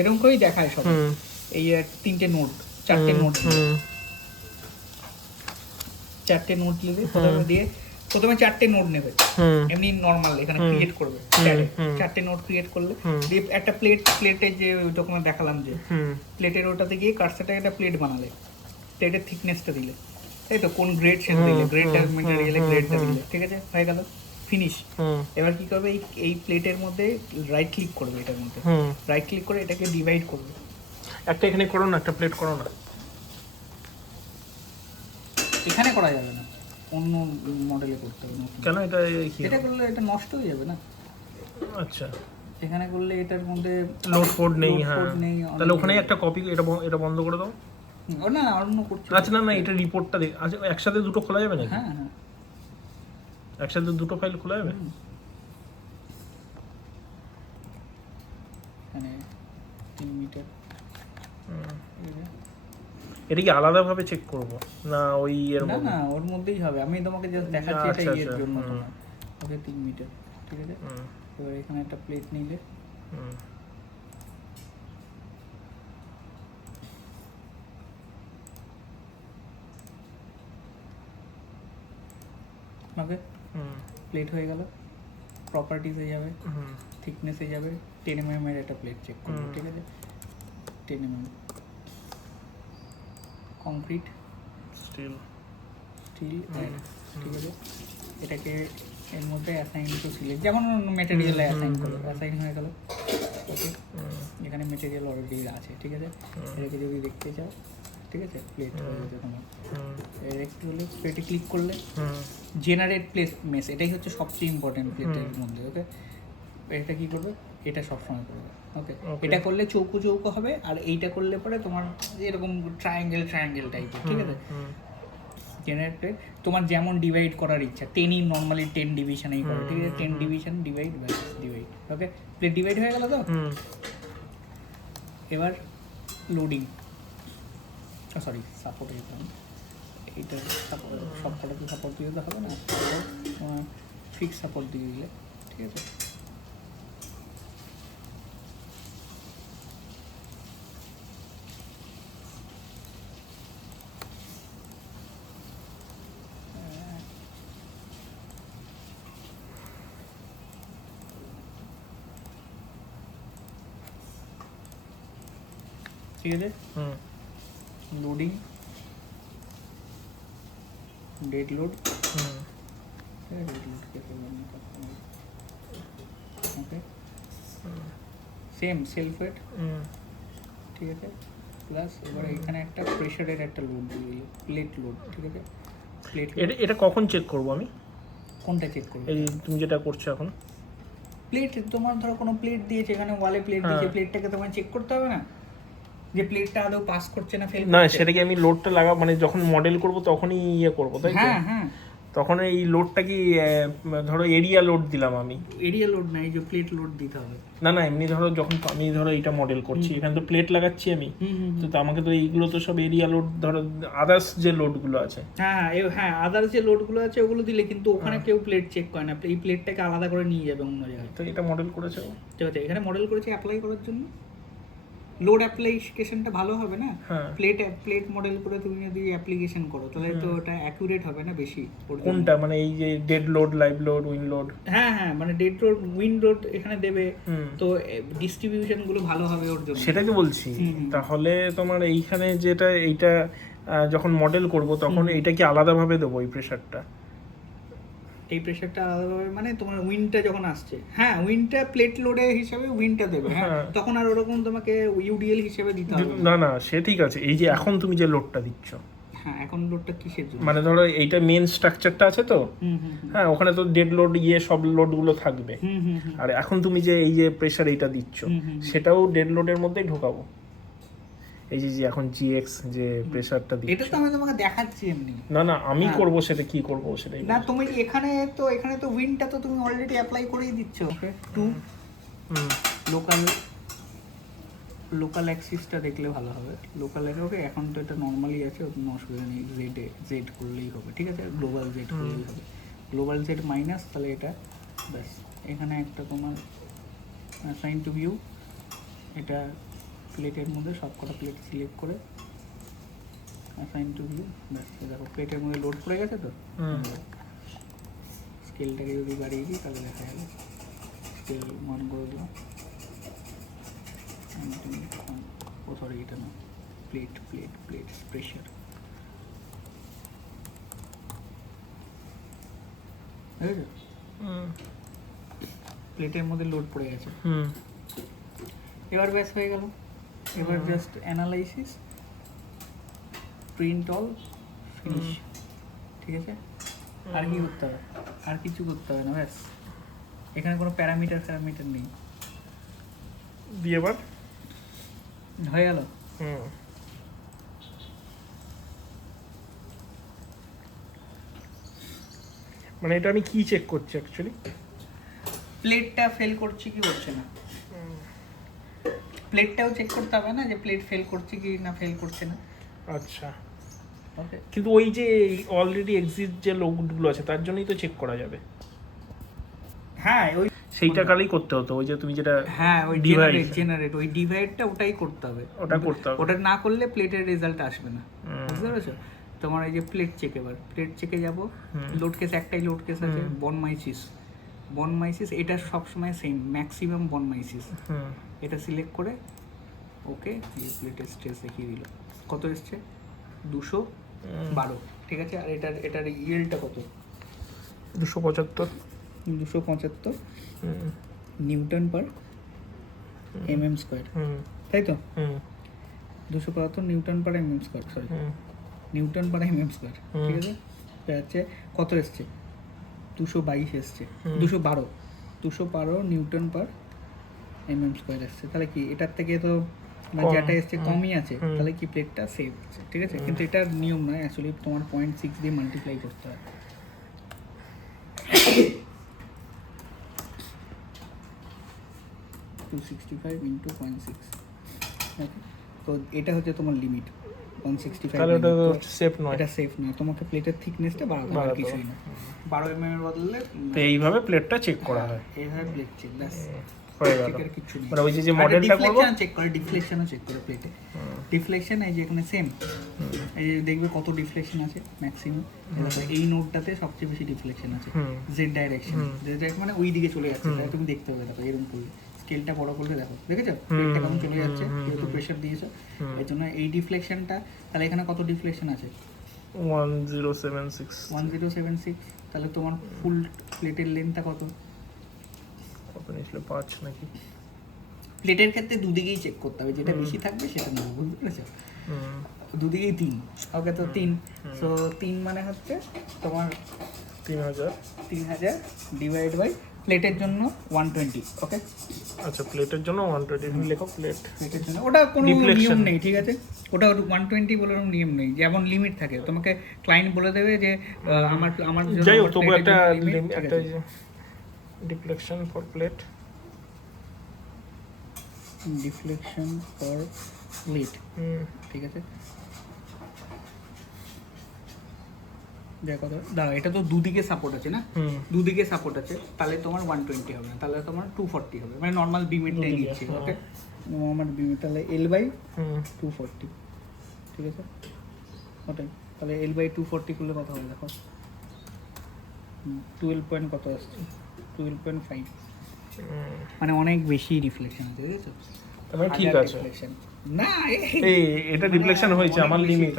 এরকম করেই দেখায় সব। এই তিনটে নোট, চারটে নোট, চারটে নোট নিলে প্রথমে দিয়ে প্রথমে চারটে নোট নেবে এমনি নর্মাল এখানে ক্রিয়েট করবে, চারটে নোট ক্রিয়েট করলে দিয়ে একটা প্লেটের যে ডকুমেন্ট দেখালাম যে প্লেটের ওটাতে গিয়ে কার্সারটা একটা প্লেট বানালে, প্লেটের থিকনেসটা দিলে, তাই তো কোন গ্রেড সেটা দিলে, গ্রেডটা ম্যাটেরিয়ালে গ্রেডটা দিলে, ঠিক আছে, হয়ে গেল ফিনিশ। এবার কি করবে, এই প্লেটের মধ্যে রাইট ক্লিক করবে, এটার মধ্যে রাইট ক্লিক করে এটাকে ডিভাইড করবে। একটা এখানে করো না, একটা প্লেট করো না, এখানে করা যাবে না, অন্য মডেলে করতে হবে। কেন? এটা এটা করলে এটা নষ্ট হয়ে যাবে না। আচ্ছা, এখানে করলে এটার মধ্যে লোড কোড নেই। হ্যাঁ, তাহলে ওখানে একটা কপি, এটা বন্ধ করে দাও। না অন্য করতে। আচ্ছা, না এটা রিপোর্টটা দেখ। আচ্ছা, একসাথে দুটো খোলা যাবে নাকি? হ্যাঁ হ্যাঁ, একসাথে দুটো ফাইল খোলা যাবে? মানে 3 মিটার। এটা কি আলাদাভাবে চেক করব না ওই এর না মধ্যে? না, ওর মধ্যেই হবে, আমি তোমাকে জাস্ট দেখাচ্ছি এটা আচ্ছা, এর আচ্ছা, জন্য তোমার। ওকে 3 মিটার, ঠিক আছে। এবার এখানে একটা প্লেট নিলে, ওকে প্লেট হয়ে গেল। প্রপার্টিসে যাবে, থিকনেসে যাবে, 10 mm এর একটা প্লেট চেক করবে, ঠিক আছে, 10 mm কংক্রিট, স্টিল, ঠিক আছে। এটাকে এর মধ্যে অ্যাসাইন টু সিলেক্ট, যেমন মেটেরিয়ালে অ্যাসাইন করো, অ্যাসাইন হয়ে গেল। ওকে, এখানে মেটেরিয়াল অলরেডি আছে, ঠিক আছে। এটাকে যদি দেখতে চাও, ঠিক আছে, প্লেট হয়ে যাবে তোমার। এর একটু হলে প্লেটে ক্লিক করলে জেনারেট প্লেস মেস, এটাই হচ্ছে সবচেয়ে ইম্পর্টেন্ট প্লেটের মধ্যে। ওকে, এটা কি করবে, এটা সবসময় করবে। ওকে, এটা করলে চৌকো চৌকো হবে, আর এইটা করলে পরে তোমার এরকম ট্রায়াঙ্গেল টাইপের, ঠিক আছে। জেনারেট প্লেট তোমার যেমন ডিভাইড করার ইচ্ছা, 10ই নর্মালি 10 ডিভিশনেই করে, ঠিক আছে, 10 ডিভিশন ডিভাইড। ওকে, প্লেট ডিভাইড হয়ে গেল তো। এবার লোডিং, সরি সাপোর্ট, এইটা সাপোর্ট, সবকটা তো সাপোর্ট দিয়ে দিতে হবে না, তোমার ফিক্স সাপোর্ট দিয়ে দিলে, ঠিক আছে। ঠিক আছে, লোডিং, ডেড লোড, ওকে, সেম সেলফ ওয়েট, ঠিক আছে, প্লাস এবার এখানে একটা প্রেশারের একটা লোড দিয়ে দিল, প্লেট লোড, ঠিক আছে। প্লেট এটা কখন চেক করব আমি? কোনটা চেক করবে? এই তুমি যেটা করছো এখন, প্লেট, তোমার ধরো কোনো প্লেট দিয়েছে, এখানে ওয়ালে প্লেট দিয়েছে, প্লেটটাকে তোমার চেক করতে হবে না যে প্লেটটা আদৌ পাস করছে না ফেল করছে? না, সেটাকে আমি লোডটা লাগা মানে যখন মডেল করব তখনই করব, তাই তো? হ্যাঁ হ্যাঁ, তখন এই লোডটা কি ধরো এরিয়া লোড দিলাম আমি? এরিয়া লোড নাই, যে প্লেট লোড দিতে হবে। না এমনি ধরো যখন আমি ধরো এইটা মডেল করছি, এখানে তো প্লেট লাগাচ্ছি আমি, তো আমাকে তো এইগুলো তো সব এরিয়া লোড, ধরো আদার্স যে লোডগুলো আছে। হ্যাঁ হ্যাঁ, আদার্স যে লোডগুলো আছে ওগুলো দিলে, কিন্তু ওখানে কেউ প্লেট চেক করে না, এই প্লেটটাকে আলাদা করে নিয়ে যাবে অন্য জায়গায়। তো এটা মডেল করেছে, ঠিক আছে, এখানে মডেল করেছে অ্যাপ্লাই করার জন্য। লোড অ্যাপ্লিকেশনটা ভালো হবে না, প্লেট মডেল করে তুমি যদি অ্যাপ্লিকেশন করো তাহলে তো ওটা অ্যাকুরেট হবে না বেশি। কোনটা মানে এই যে dead load, live load, win load? হ্যাঁ হ্যাঁ, মানে ডেড লোড, উইন লোড এখানে দেবে, তো ডিস্ট্রিবিউশন গুলো ভালো হবে ওর জন্য। সেটাই তো বলছি। তাহলে তোমার এইখানে যেটা এইটা যখন মডেল করব তখন এইটা কি আলাদাভাবে দেবো এই প্রেসারটা? এই প্রেসারটা আলাদাভাবে মানে তোমার উইনটা যখন আসছে, হ্যাঁ উইনটা প্লেট লোডে হিসাবে উইনটা দেবে, হ্যাঁ তখন আর ওরকম তোমাকে ইউডিএল হিসেবে দিতে হবে না সে ঠিক আছে। এই যে এখন তুমি যে লোডটা দিচ্ছ, হ্যাঁ এখন লোডটা কিসের জন্য? মানে ধরো এইটা মেন স্ট্রাকচারটা আছে তো, হ্যাঁ ওখানে তো ডেড লোড সব লোডগুলো থাকবে, আর এখন তুমি যে এই যে প্রেসার এইটা দিচ্ছ সেটাও ডেড লোডের মধ্যেই ঢোকাবো। এই যে এখন জিএক্স যে প্রেসারটা দিচ্ছ, এটা তো আমি তোমাকে দেখাচ্ছি এমনি। না আমি করব, সেটা কি করব সেটাই না, তুমি এখানে তো উইনটা তো তুমি অলরেডি অ্যাপ্লাই করেই দিচ্ছ। টু লোকাল অ্যাক্সিসটা দেখলে ভালো হবে, লোকাল ওকে। এখন তো এটা নর্মালি আছে, কোনো অসুবিধা নেই, জেড করলেই হবে, ঠিক আছে, গ্লোবাল জেড করলেই হবে, গ্লোবাল জেড মাইনাস, তাহলে এটা ব্যাস। এখানে একটা তোমার সাইন টু ভিউ, এটা প্লেটের মধ্যে সব কটা প্লেট সিলেক্ট করে অ্যাসাইন টু ভিউ, ব্যাস দেখো প্লেটের মধ্যে লোড পড়ে গেছে তো। স্কেলটাকে যদি বাড়িয়ে দিই তাহলে দেখা গেল স্কেল 1 করে দিলাম। ও সরি এটা না, প্লেট প্লেট প্লেট প্রেশার, বুঝেছো? প্লেটের মধ্যে লোড পড়ে গেছে। এবার ব্যাস হয়ে গেল। এবার just analysis, print all, finish. ঠিক আছে, আর কি করতে হবে? আর কিছু করতে হবে না, ব্যাস। এখানে কোনো প্যারামিটার নেই। দিয়ে এবার হয়ে গেল। মানে এটা আমি কি চেক করছি অ্যাকচুয়ালি? প্লেটটা ফেল করছে কি করছে না, প্লেটটাও চেক করতে হবে না যে প্লেট ফেল করছে কি না ফেল করছে না। আচ্ছা, ওকে। কিন্তু ওই যে অলরেডি এক্সিস্ট যে লোডগুলো আছে তার জন্যই তো চেক করা যাবে। হ্যাঁ, ওই সেইটা কালেই করতে হতো, ওই যে তুমি যেটা হ্যাঁ ওই জেনারেট ওই ডিভাইডটা ওটাই করতে হবে। ওটা করতে হবে। ওটা না করলে প্লেটের রেজাল্ট আসবে না, বুঝতে পেরেছো? তোমার এই যে প্লেট চেক, এবার প্লেট চেকে যাব, লোড কেস একটাই লোড কেস আছে, বন মাইসিস এটা সবসময় সেম, ম্যাক্সিমাম বন মাইসিস। এটা সিলেক্ট করে ওকে, প্লেটের স্ট্রেস দেখিয়ে দিল, কত এসছে 212। ঠিক আছে, আর এটার ইয়েলটা কত? 275 নিউটন পার mm স্কয়ার, তাই তো? 275 নিউটন পার mm স্কয়ার, সরি নিউটন পার mm স্কয়ার। ঠিক আছে, তো হচ্ছে কত এসছে? 222 এসছে, 212 নিউটন পার mm স্কয়ার এসছে। তাহলে কি এটার থেকে তো মানে যেটা এসছে কমই আছে, তাহলে কি প্লেটটা সেভ আছে। ঠিক আছে, কিন্তু এটার নিয়ম নয় অ্যাকচুয়ালি, তোমার 0.6 দিয়ে মাল্টিপ্লাই করতে হয়। 265 ইন্টু 0.6। ওকে, তো এটা হচ্ছে তোমার লিমিট 165। তাহলে ওটা সেফ নয়, এটা সেফ নয়, তোমাকে প্লেটের থিকনেসটা বাড়াতে হবে, কিছুই না। 12 mm এর বদলে তো এইভাবে প্লেটটা চেক করা হয়। এইভাবে প্লেট চেক, ব্যাস হয়ে গেল। চেকের কিছু নেই। মানে ওই যে মডেলটা করব, চেক করে, ডিফ্লেকশনও চেক করে প্লেটে। ডিফ্লেকশন এই যে এখানে সেম, এই যে দেখবে কত ডিফ্লেকশন আছে ম্যাক্সিমাম। এই নোটটাতে সবচেয়ে বেশি ডিফ্লেকশন আছে, জেড ডাইরেকশন। জেড ডাইরেকশন মানে ওই দিকে চলে যাচ্ছে, তাই তুমি দেখতে হবে। দেখো এরকম করলে, স্কেলটা বড় করলে দেখো, দেখেছো প্লেটটা কেমন চলে যাচ্ছে, যেহেতু প্রেশার দিয়েছো এর জন্য। এই ডিফ্লেকশনটা, তাহলে এখানে কত ডিফ্লেকশন আছে? 1076। তাহলে তোমার ফুল প্লেটের লেন্থটা কত? কত নিছিল, 5 নাকি? প্লেটের ক্ষেত্রে দুদিকেই চেক করতে হবে, যেটা বেশি থাকবে সেটা নেবো, বুঝতে পেরেছো? দুদিকেই 3। ওকে, তো 3, সো 3 মানে হচ্ছে তোমার 3000 ডিভাইড বাই প্লেটের জন্য 120। ওকে, আচ্ছা, প্লেটের জন্য 120 লেখো। প্লেটের জন্য ওটা কোনো নিয়ম নেই, ঠিক আছে? ওটা 120 বলে কোনো নিয়ম নেই, যেমন লিমিট থাকে। তোমাকে ক্লায়েন্ট বলে দেবে যে আমার যাই হোক, তবু একটা deflection for plate, deflection for plate. ঠিক আছে, দেখো দাঁড়া, এটা তো দুদিকে সাপোর্ট আছে না, দুদিকে সাপোর্ট আছে, তাহলে তোমার 120 হবে না, তাহলে তোমার 240 হবে, মানে নর্মাল বিমেরটাই নিচ্ছি। ওকে, নর্মাল বিম, তাহলে L/240। ঠিক আছে, ওটাই, তাহলে L/240 করলে কত হবে দেখো, 12 পয়েন্ট কত আসছে, 12.5। মানে অনেক বেশি রিফ্লেকশন আছে, বুঝেছো? ঠিক আছে না, এটা ডিফ্লেকশন হয়েছে আমার লিমিট।